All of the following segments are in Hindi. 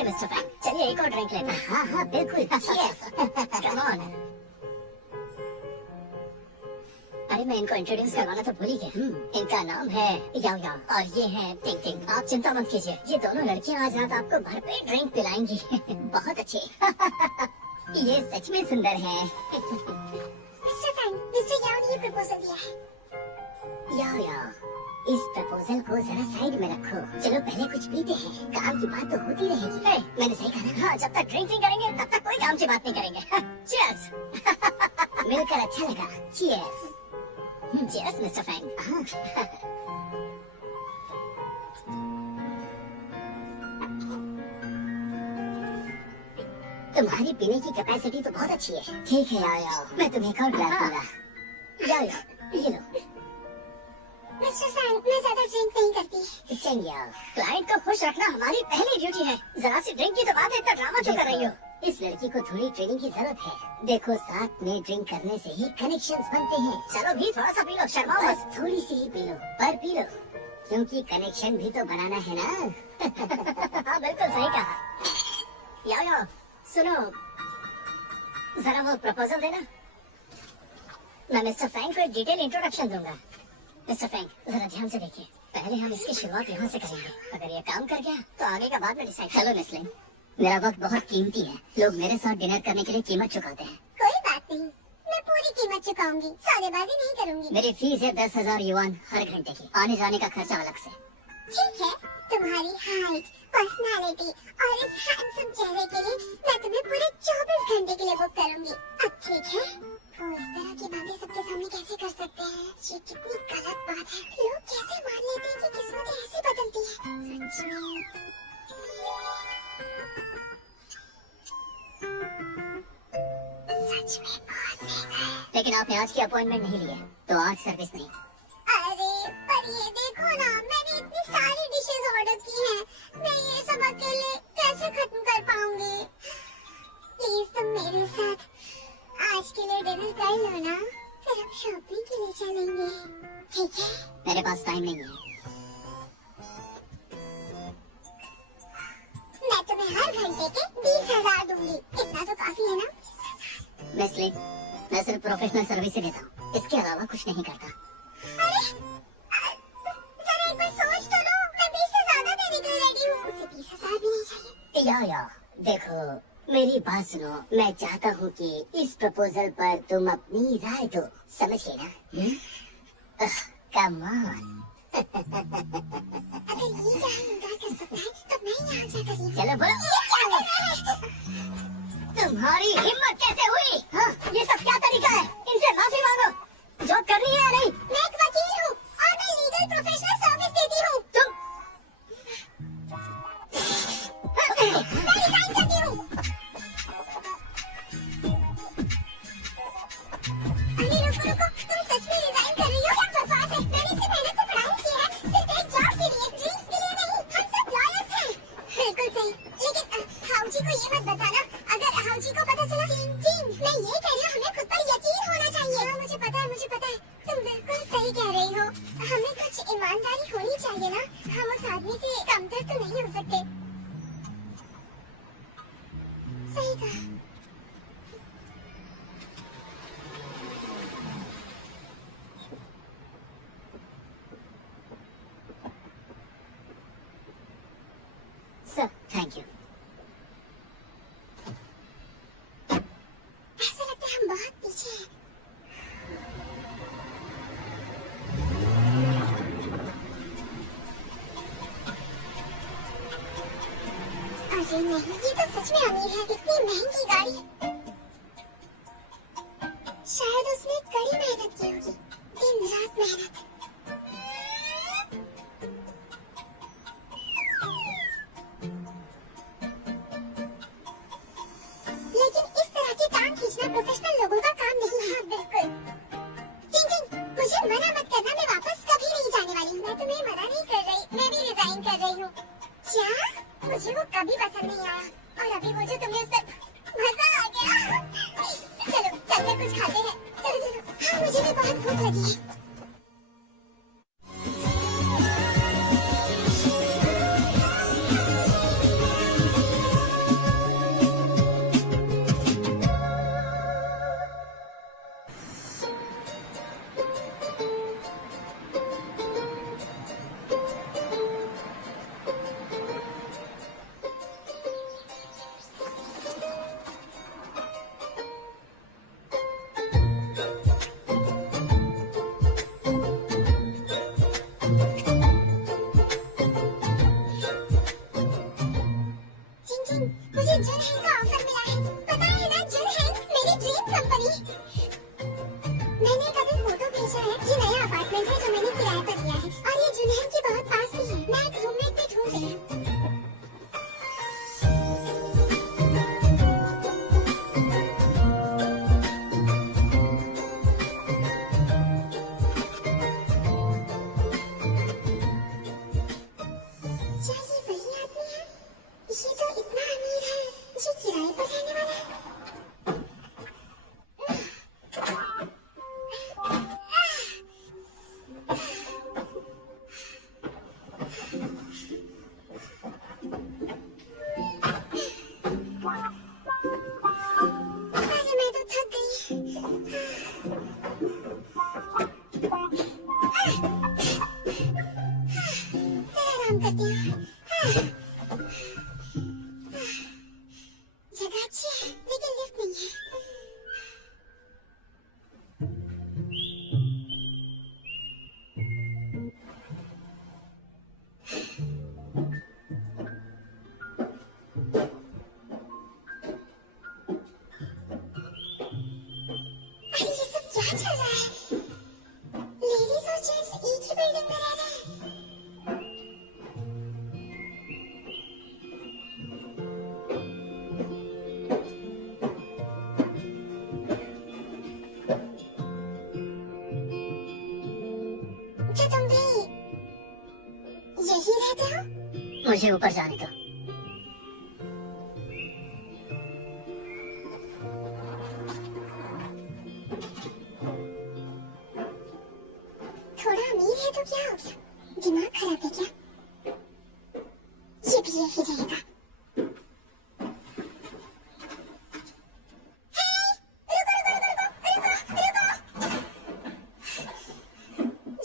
चलिए मिस्टर फ्रैंक, चलिए एक और ड्रिंक लेते हैं। हाँ हाँ बिल्कुल। Come on. अरे मैं इनको इंट्रोड्यूस करवाना तो भूल ही गया। इनका नाम है याओ याओ और ये है टिंग टिंग। आप चिंता मत कीजिए, ये दोनों लड़कियां आज रात आपको भरपेट ड्रिंक पिलाएंगी। बहुत अच्छे। ये सच में सुंदर हैं। मिस्टर फ्रैंक, मिस्टर याओ ने ये प्रपोजल दिया है। याओ याओ, इस प्रपोजल को जरा साइड में रखो। चलो पहले कुछ पीते हैं, काम की बात तो होती रहेगी। hey, मैंने सही कहा ना? हाँ, जब तक ड्रिंक नहीं करेंगे तब तक कोई काम की बात नहीं करेंगे। चीयर्स। मिलकर अच्छा लगा। चीयर्स। Cheers mister Frank. तुम्हारी पीने की कैपेसिटी तो बहुत अच्छी है। ठीक है याओ याओ, मैं तुम्हें एक और ग्लास दूंगा। याओ याओ, ये लो। मिस्टर फ्रैंक, मैं ज्यादा ड्रिंक नहीं करती। चल याओ। क्लाइंट को खुश रखना हमारी पहली ड्यूटी है। जरा सी ड्रिंक की तो बात है, इतना ड्रामा क्यों कर रही हो? इस लड़की को थोड़ी ट्रेनिंग की जरूरत है। देखो, साथ में ड्रिंक करने से ही कनेक्शंस बनते हैं। चलो भी थोड़ा सा पी लो, शर्माओ बस थोड़ी सी ही पी लो, पर पी लो, क्योंकि कनेक्शन भी तो बनाना है ना। हाँ बिल्कुल सही कहा। याओ याओ, सुनो, जरा वो प्रपोजल देना। मैं मिस्टर फ्रैंक को एक डिटेल इंट्रोडक्शन दूंगा। मिस्टर फ्रैंक, जरा ध्यान से देखिए। पहले हम इसकी शुरुआत यहाँ से करेंगे। अगर ये काम कर गया तो आगे का बाद में डिसाइड। हेलो मिसलिन, मेरा वक्त बहुत कीमती है। लोग मेरे साथ डिनर करने के लिए कीमत चुकाते हैं। कोई बात नहीं, मैं पूरी कीमत चुकाऊंगी, सौदेबाजी नहीं करूंगी। मेरी फीस है 10,000 युआन हर घंटे की, आने जाने का खर्चा अलग से। ठीक है, तुम्हारी हाइट, पर्सनालिटी और इस हैंडसम चेहरे के लिए मैं तुम्हें पूरे 24 घंटे के लिए बुक करूंगी। अब ठीक है? वो इस तरह की बातें सबके सामने कैसे कर सकते हैं? ये कितनी गलत बात है। लोग कैसे मान लेते हैं कि किस्मतें ऐसे बदलती है? सच में। सच में बहुत महंगा है। लेकिन आपने आज की अपॉइंटमेंट नहीं ली है, तो आज सर्विस नहीं। अरे पर ये देखो ना, मैंने इतनी सारी डिशेस ऑर्डर की हैं, मैं ये सब अकेले कैसे खत्म कर पाऊंगी? प्लीज तुम मेरे साथ आज के लिए डिनर कर लो ना, फिर हम शॉपिंग के लिए चलेंगे, ठीक है? मेरे पास टाइम नहीं है। मैं तुम्हें हर घंटे के 20,000 दूंगी, इतना तो काफी है ना? मिसलिन, मैं सिर्फ प्रोफेशनल सर्विस ही देता हूँ, इसके अलावा कुछ नहीं करता। अरे जरा एक बार सोच तो लो, मैं 20 से ज्यादा देने के लिए रेडी हूँ। उसे 20,000 भी नहीं चाहिए। याओ याओ, देखो मेरी बात सुनो। मैं चाहता हूँ कि इस प्रपोजल पर तुम अपनी राय दो, समझ गए ना? Come on. अगर ये यहाँ इनकार कर सकता है तो मैं यहाँ क्या करूँ? चलो बोलो। तुम्हारी हिम्मत कैसे हुई? हाँ, ये सब क्या तरीका है? इनसे माफी मांगो। जॉब करनी है या नहीं? मैं एक वकील हूँ और मैं लीगल प्रोफेशनल सर्विस देती हूँ। तुम मैं रिजाइन करती हूँ। अरे रुको रुको, तुम सच में रिजाइन कर रही हो? क्या बकवास है? मैंने इतनी मेहनत से पढ़ाई की है, सिर्फ एक जॉब के लिए, ड्रीम्स के लिए नहीं। हम सब लॉयर्स हैं। बिल्कुल सही, लेकिन हाउजी को ये मत बताना। अगर हाउजी को पता चला। मैं ये कह रही हूँ, हमें खुद पर यकीन होना चाहिए। हाँ, मुझे पता है, तुम बिल्कुल सही कह रही हो। हमें कुछ ईमानदारी होनी चाहिए ना, हम उस आदमी से कमतर तो नहीं हो सकते। सही कहा। Sir, thank you. ऐसा लगता है हम बहुत पीछे हैं। अरे नहीं, ये तो सच में अमीर है। इतनी महंगी गाड़ी। शायद उसने कड़ी मेहनत की होगी, दिन रात मेहनत। लेकिन इस तरह की टांग खींचना प्रोफेशनल लोगों का काम नहीं है। बिल्कुल। टिंग, मुझे मना मत करना, मैं वापस कभी नहीं जाने वाली। मैं तुम्हें मना नहीं कर रही, मैं भी रिजाइन कर रही हूँ। क्या? मुझे वो कभी पसंद नहीं आया, और अभी वो जो तुमने उस पर मजा आ गया। चलो चलकर कुछ खाते हैं। चलो। हाँ, मुझे भी बहुत भूख लगी है। अच्छा है, ये नया अपार्टमेंट है जो मैंने किराए पर लिया है और ये जुनैद के बहुत पास भी है। मैं एक रूममेट भी ढूंढ रही हूँ। क्या ये वही आदमी है? ये तो इतना अमीर है, ये किराए पर रहने वाला है। अरे मैं तो थक गई। जरा आराम करती हूँ। जगह अच्छी है लेकिन लिफ्ट नहीं है। अरे ये सब क्या चल रहा है? लेडीज और जेंट्स एक ही बिल्डिंग में रह रहे हैं। क्या तुम भी यही रहते हो? मुझे ऊपर जाने दो। थोड़ा अमीर है तो क्या हो गया? दिमाग खराब है क्या? ये भी यही रहेगा।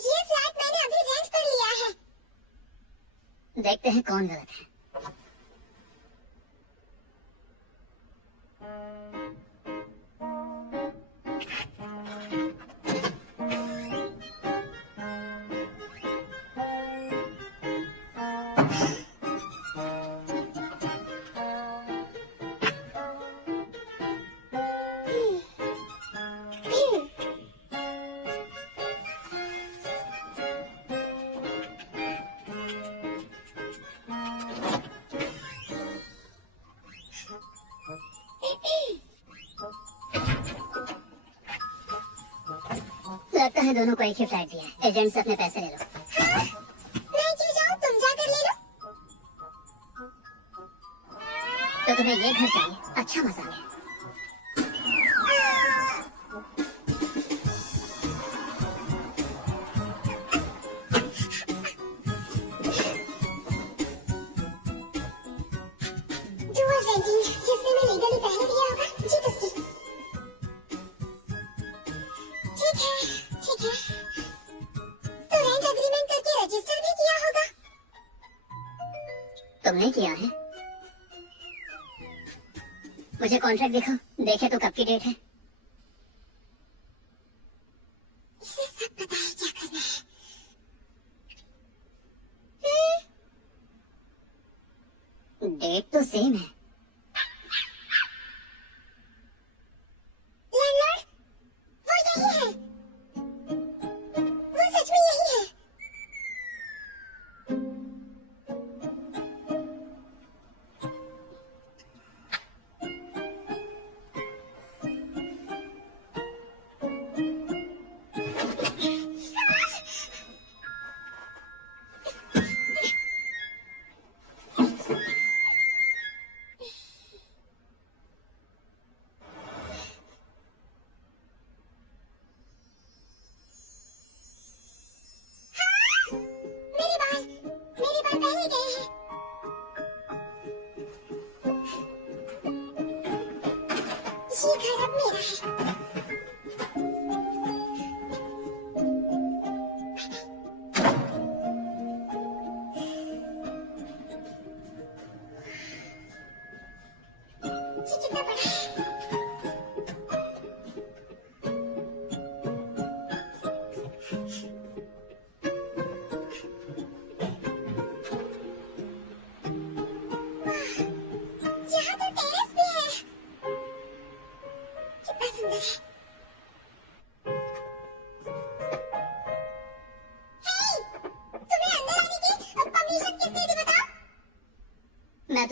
ये फ्लैट मैंने अभी रेंट पर लिया है। देखते हैं कौन गलत है। लगता है दोनों को एक ही फ्लैट दिया है। एजेंट से अपने पैसे ले लो। हाँ? मैं क्यों जाऊँ? तुम जाकर ले लो। तो तुम्हें ये घर चाहिए? अच्छा मजाक है। डुअल रेंटिंग जिसने मैं लीगली पहले दिया होगा। जी किसकी? ठीक है, ठीक है। तो रेंट एग्रीमेंट करके रजिस्टर भी किया होगा। तुमने किया है? मुझे कॉन्ट्रैक्ट दिखाओ, देखे तो कब की डेट है। इसे सब पता है क्या करना है। डेट तो सेम है। लैंडलॉर्ड, वो यही है। वो सच में यही है।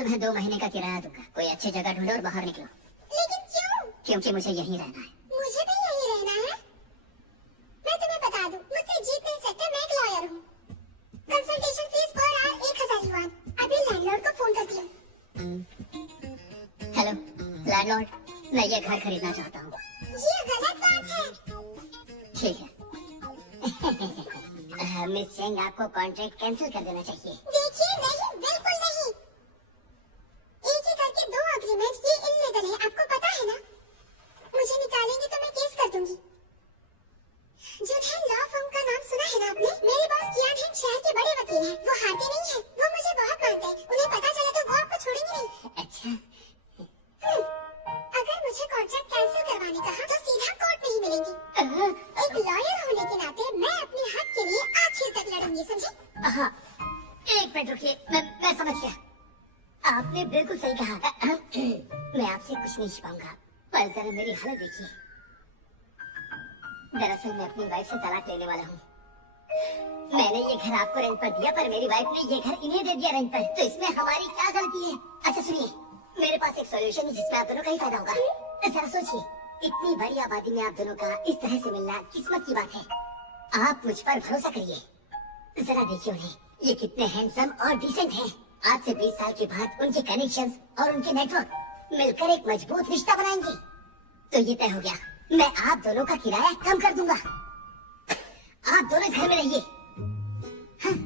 तुम्हें 2 महीने का किराया दूंगा। कोई अच्छी जगह ढूंढो और बाहर निकलो। लेकिन क्यों? क्योंकि मुझे यहीं रहना है। मुझे भी यही रहना है। मैं तुम्हें बता दूं, मुझसे जीत नहीं सकते, मैं एक लॉयर हूँ। Consultation fees per hour 1000 yuan. अभी लैंडलॉर्ड को फोन करती हूँ। हेलो लैंडलॉर्ड, मैं ये घर खरीदना चाहता हूँ। ये गलत बात है। ठीक है। मिस चेंग, आपको कॉन्ट्रैक्ट कैंसिल कर देना चाहिए। देखिए, नहीं, बिल्कुल नहीं। एक ही करके 2 अग्रीमेंट, ये इल्लीगल है, आपको पता है ना? मुझे निकालेंगे तो मैं केस कर दूंगी। जुनैन लॉ फर्म का नाम सुना है ना आपने? मेरे बॉस कियान हैं, शहर के बड़े वकील हैं। वो हारते नहीं हैं। वो मुझे बहुत मानते हैं। उन्हें पता चला तो वो आपको छोड़ेंगे नहीं। अच्छा, अगर मुझे कॉन्ट्रैक्ट कैंसिल करवाने कहा तो सीधा कोर्ट में ही मिलेंगी। एक लॉयर होने के नाते मैं अपने हक के लिए आखिर तक लड़ूंगी, समझे? हाँ, एक मिनट रुकिए, मैं समझ गया। आपने बिल्कुल सही कहा। मैं आपसे कुछ नहीं छिपाऊंगा, पर जरा मेरी हालत देखिए। दरअसल मैं अपनी वाइफ से तलाक लेने वाला हूँ। मैंने ये घर आपको रेंट पर दिया, पर मेरी वाइफ ने ये घर इन्हें दे दिया रेंट पर। तो इसमें हमारी क्या गलती है? अच्छा सुनिए, मेरे पास एक सॉल्यूशन है जिसमें आप दोनों का ही फायदा होगा। जरा सोचिए, इतनी बड़ी आबादी में आप दोनों का इस तरह से मिलना किस्मत की बात है। आप मुझ पर भरोसा करिए। जरा देखिए उन्हें, ये कितने हैंडसम और डिसेंट हैं। आज से 20 साल के बाद उनके कनेक्शंस और उनके नेटवर्क मिलकर एक मजबूत रिश्ता बनाएंगे। तो ये तय हो गया, मैं आप दोनों का किराया कम कर दूंगा। आप दोनों इस घर में रहिए। हाँ?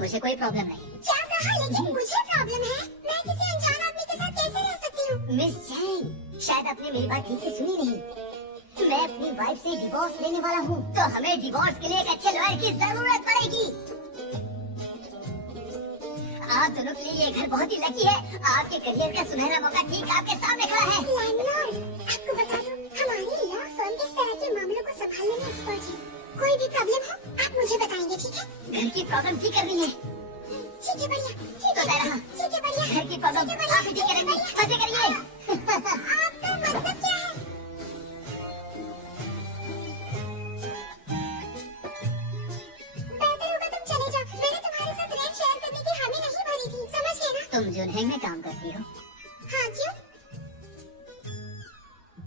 मुझे कोई प्रॉब्लम नहीं। क्या कहा? लेकिन मुझे प्रॉब्लम है। मैं किसी अनजान आदमी के साथ कैसे रह सकती हूँ? मिस चैंग, शायद आपने मेरी बात ठीक से सुनी नहीं। मैं अपनी वाइफ से डिवोर्स लेने वाला हूँ, तो हमें डिवोर्स के लिए एक अच्छे लॉयर की जरूरत पड़ेगी। आप दोनों के लिए ये घर बहुत ही लकी है। आपके करियर का सुनहरा मौका ठीक आपके सामने खड़ा है। लैंडलॉर्ड, आपको बता दूं, हमारी लॉ फर्म इस तरह के मामलों को संभालने में एक्सपर्ट है। कोई भी प्रॉब्लम हो, आप मुझे बताएंगे, ठीक है? घर की प्रॉब्लम ठीक करनी है। ठीक है, बढ़िया। ठीक तो है, मैं रहा। ठीक है, बढ़िया। घर की प्रॉब्लम आप ही ठीक करेंगे। मजे करिए। आपका मतलब क्या है? बेहतर होगा तुम चले जाओ। मैंने तुम्हारे साथ रेंट शेयर करने की हामी नहीं भरी थी, समझ गए ना? तुम जुनैन में काम करती हो? हाँ, क्यों?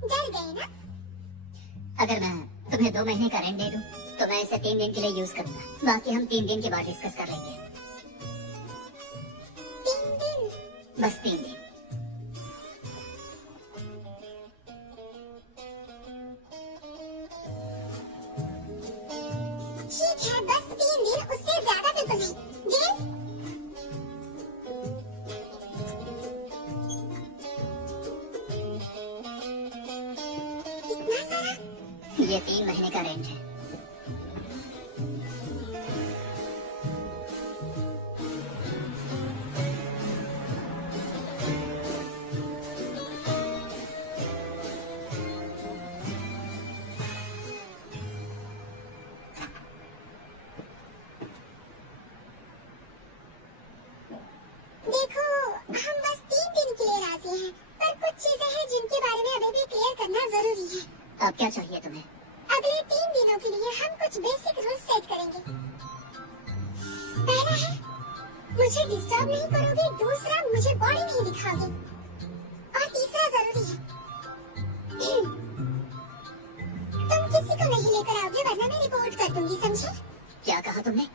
डर गए ना? अगर मैं तुम्हें 2 महीने का रेंट दे दूं, तो मैं इसे 3 दिन के लिए यूज करूंगा। बाकी हम 3 दिन के बाद डिस्कस कर लेंगे। 3 दिन? बस 3 दिन। ठीक है, बस 3 दिन, उससे ज्यादा बिल्कुल नहीं। डील? इतना सारा? ये 3 महीने का रेंट है। देखो, हम बस 3 दिन के लिए राजी हैं, पर कुछ चीजें हैं जिनके बारे में अभी भी क्लियर करना जरूरी है। अब क्या चाहिए तुम्हें? अगले 3 दिनों के लिए हम कुछ बेसिक रूल्स सेट करेंगे। पहला है, मुझे डिस्टर्ब नहीं करोगे। दूसरा, मुझे बॉडी नहीं दिखाओगे। और तीसरा जरूरी है, तुम किसी को नहीं लेकर आओगे, वरना मैं रिपोर्ट कर दूंगी, समझे? क्या कहा तुमने?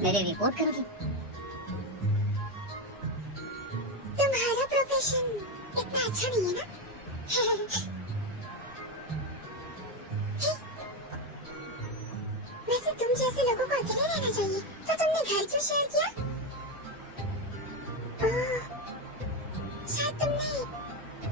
मेरी रिपोर्ट करोगी? तुम्हारा प्रोफेशन इतना अच्छा नहीं है ना? वैसे तुम जैसे लोगों को अकेले रहना चाहिए, तो तुमने घर क्यों शेयर किया?